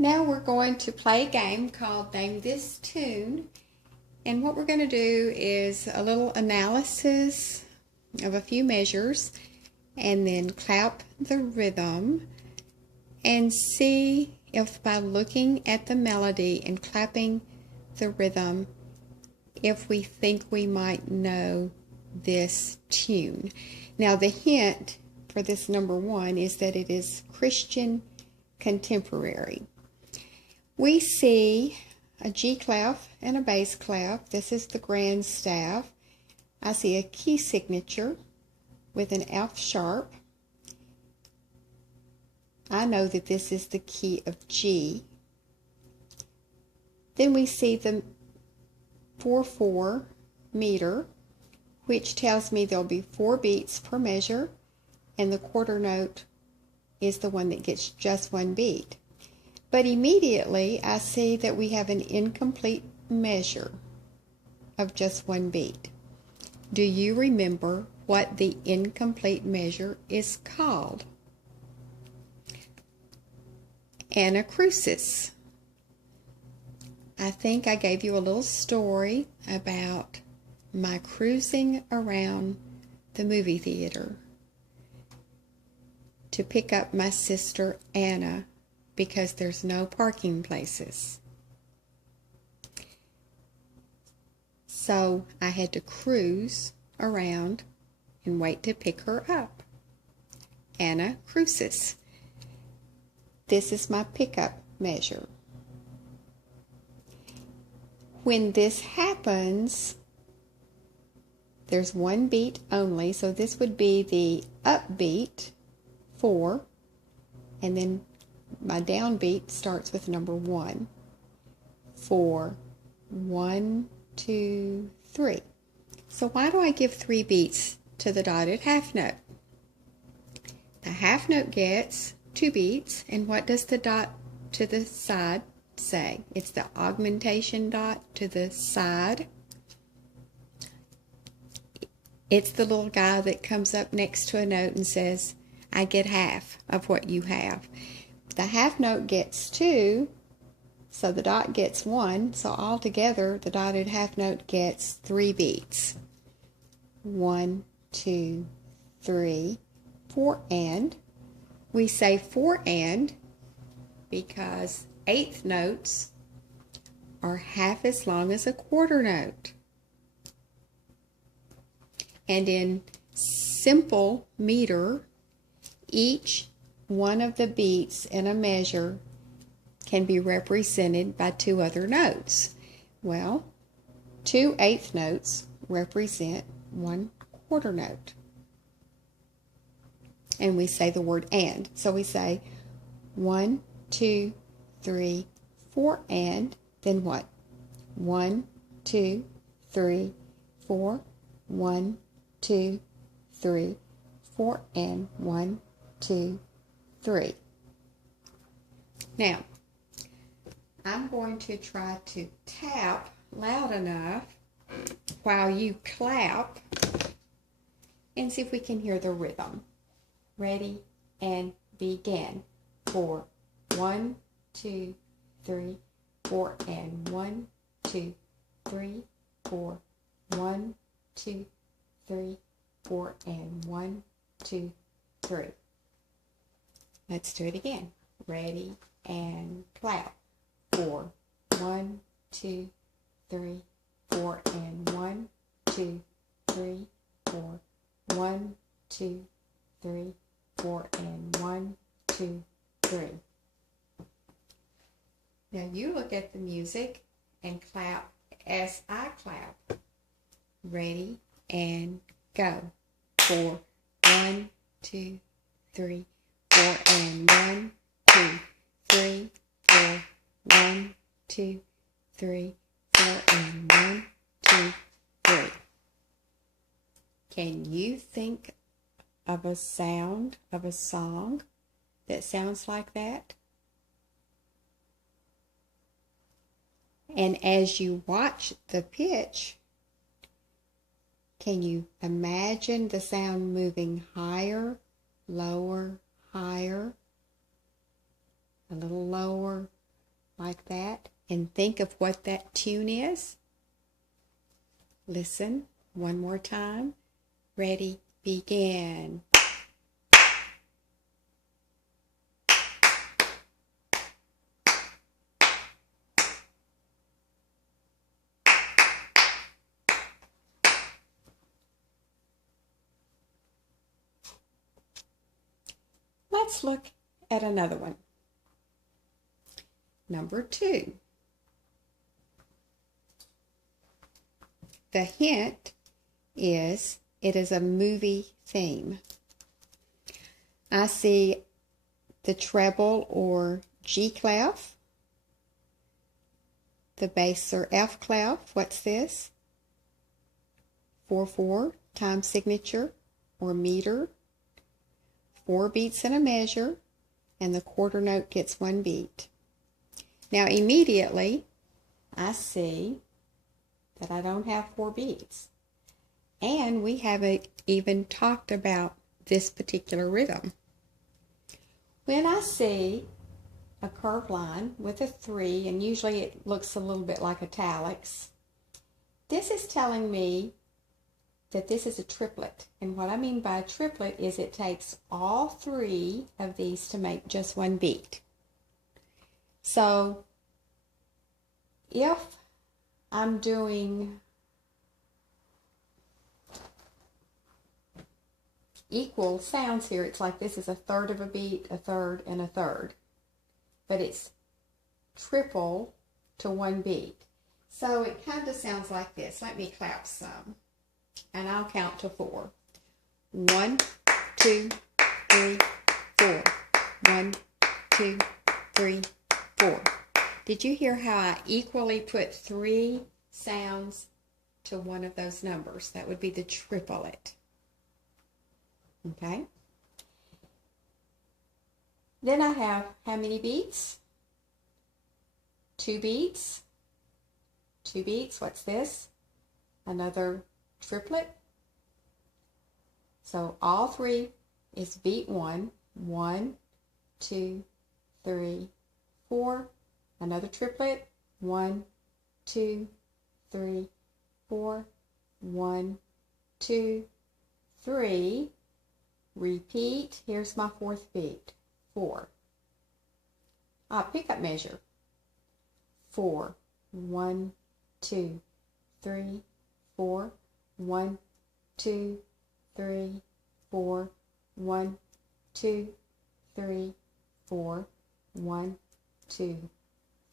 Now we're going to play a game called Name This Tune. And what we're going to do is a little analysis of a few measures and then clap the rhythm and see if by looking at the melody and clapping the rhythm, if we think we might know this tune. Now the hint for this number one is that it is Christian contemporary. We see a G clef and a bass clef. This is the grand staff. I see a key signature with an F sharp. I know that this is the key of G. Then we see the 4/4 meter, which tells me there'll be 4 beats per measure, and the quarter note is the one that gets just 1 beat. But immediately I see that we have an incomplete measure of just 1 beat. Do you remember what the incomplete measure is called? Anacrusis. I think I gave you a little story about my cruising around the movie theater to pick up my sister Anna because there's no parking places. So I had to cruise around and wait to pick her up. Anacrusis. This is my pickup measure. When this happens, there's 1 beat only, so this would be the upbeat 4, and then my downbeat starts with number 1. 4, 1, 2, 3. So why do I give 3 beats to the dotted half note? The half note gets 2 beats, and what does the dot to the side say? It's the augmentation dot to the side. It's the little guy that comes up next to a note and says, I get half of what you have. The half note gets 2, so the dot gets 1, so altogether the dotted half note gets 3 beats. 1, 2, 3, 4 and. We say 4 and because eighth notes are half as long as a quarter note. And in simple meter, each one of the beats in a measure can be represented by 2 other notes. Well, 2 eighth notes represent 1 quarter note. And we say the word and. So we say 1, 2, 3, 4 and, then what? 1, 2, 3, 4, 1, 2, 3, 4 and 1, 2, 3. Now, I'm going to try to tap loud enough while you clap and see if we can hear the rhythm. Ready and begin. 4, 1, 2, 3, 4 and 1, 2, 3, 4, 1, 2, 3, 4 and 1, 2, 3. Let's do it again. Ready and clap. 4, 1, 2, 3, 4 and 1, 2, 3, 4, 1, 2, 3, 4 and 1, 2, 3. Now you look at the music and clap as I clap. Ready and go. 4, 1, 2, 3, 4 and 1, 2, 3, 4, 1, 2, 3, 4 and 1, 2, 3. Can you think of a sound of a song that sounds like that? And as you watch the pitch, can you imagine the sound moving higher, lower, higher, a little lower, like that, and think of what that tune is. Listen one more time. Ready, begin. Let's look at another one. Number 2. The hint is it is a movie theme. I see the treble or G clef, the bass or F clef. What's this? 4/4 time signature or meter. 4 beats in a measure, and the quarter note gets 1 beat. Now immediately I see that I don't have 4 beats. And we haven't even talked about this particular rhythm. When I see a curved line with a 3, and usually it looks a little bit like italics, this is telling me that this is a triplet. And what I mean by a triplet is it takes all 3 of these to make just 1 beat. So if I'm doing equal sounds here, it's like this is a third of a beat, a third, and a third. But it's triple to 1 beat. So it kind of sounds like this. Let me clap some. And I'll count to 4. 1, 2, 3, 4. 1, 2, 3, 4. Did you hear how I equally put 3 sounds to one of those numbers? That would be the triplet. Okay? Then I have how many beats? 2 beats. 2 beats. What's this? Another triplet. So all 3 is beat 1. 1, 2, 3, 4. Another triplet. 1, 2, 3, 4. 1, 2, 3. Repeat. Here's my 4th beat. 4. Pick up measure. 4. 1, 2, 3, 4. 1, 2, 3, 4. 1, 2, 3, 4. 1, 2,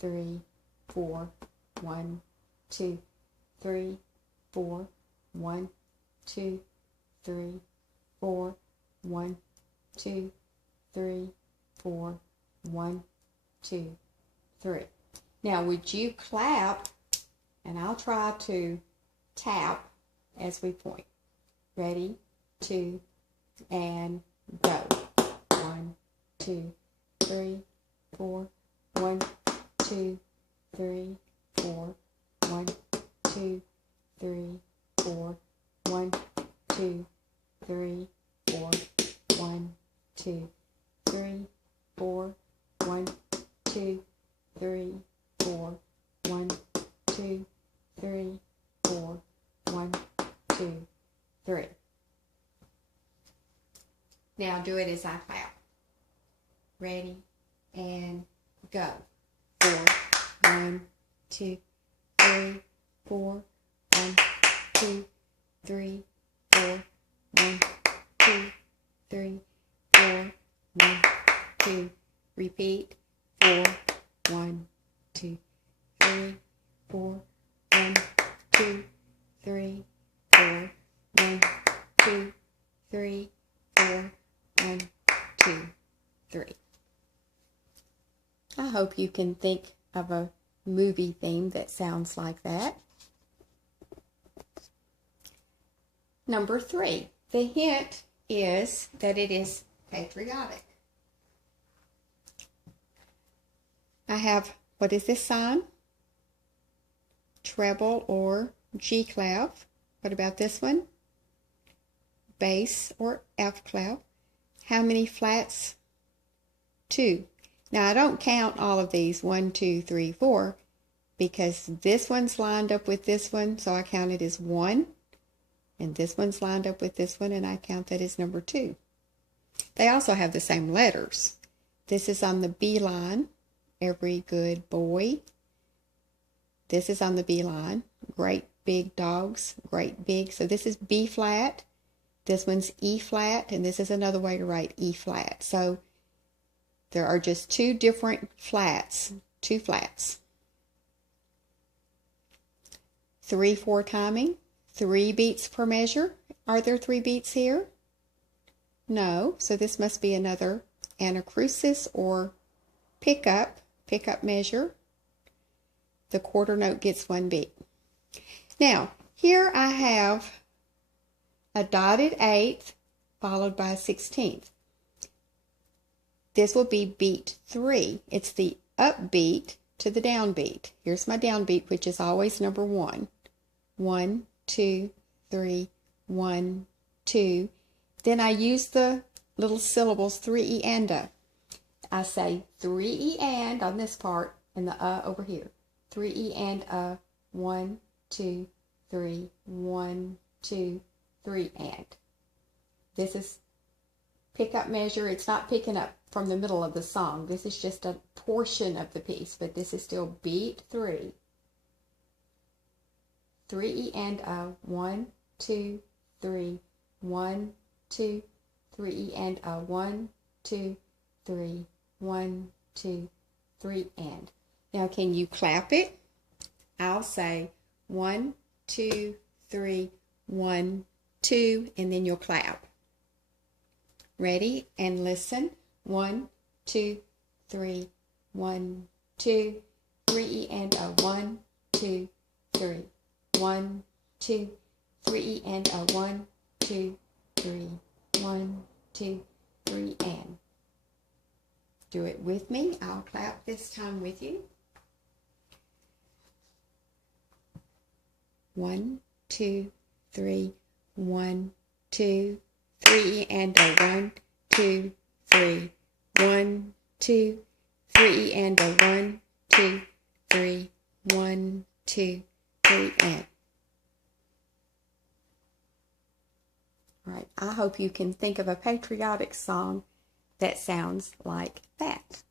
3, 4. 1, 2, 3, 4. 1, 2, 3, 4. 1, 2, 3, 4. 1, 2, 3. Now would you clap, and I'll try to tap as we point. Ready, 2, and go. 1, 2, 3, 4. 1, 2, 3, 4. 1, 2, 3, 4. 1, 2, 3, 4. 1, 2, 3, 4. 1, 2, 3, 4. 1, 2, 3, 4. 1, 2, 3. Now do it as I clap. Ready, and go. 4. 1, 2, 3, 4. 1, 2, 3, 4. 1, 2, 3, 4. 1, 2. Repeat. 4. 1, 2, 3, 4. 1, 2, 3, 4. 1, 2, 3, 4. 1, 2, 3. I hope you can think of a movie theme that sounds like that. Number 3. The hint is that it is patriotic. I have, what is this sign? Treble or G clef. What about this one? Bass or F clef. How many flats? 2. Now I don't count all of these 1, 2, 3, 4 because this one's lined up with this one, so I count it as 1. And this one's lined up with this one, and I count that as number 2. They also have the same letters. This is on the B line, every good boy. This is on the B line, great big dogs, great big. So this is B flat, this one's E flat, and this is another way to write E flat. So there are just 2 different flats, 2 flats. 3/4 timing, 3 beats per measure. Are there 3 beats here? No, so this must be another anacrusis or pickup measure. The quarter note gets 1 beat. Now, here I have a dotted 8th followed by a 16th. This will be beat 3. It's the upbeat to the downbeat. Here's my downbeat, which is always number 1. 1, 2, 3, 1, 2. Then I use the little syllables 3E and a. I say 3E and on this part and the over here. 3E and a. 1, 2, 3, 1, 2, 3 and. This is pickup measure. It's not picking up from the middle of the song. This is just a portion of the piece, but this is still beat 3. 3E and a. 1, 2, 3, 1, 2, 3E and a. 1, 2, 3, 1, 2, 3 and. Now can you clap it? I'll say 1, 2, 3, 1, 2, and then you'll clap. Ready? And listen. 1, 2, 3, 1, 2, 3E and a. 1, 2, 3, 1, 2, 3E and a. 1, 2, 3, 1, 2, 3 and. Do it with me. I'll clap this time with you. 1, 2, 3, 1, 2, 3 and a. 1, 2, 3, 1, 2, 3 and a. 1, 2, 3, 1, 2, 3 and. All right, I hope you can think of a patriotic song that sounds like that.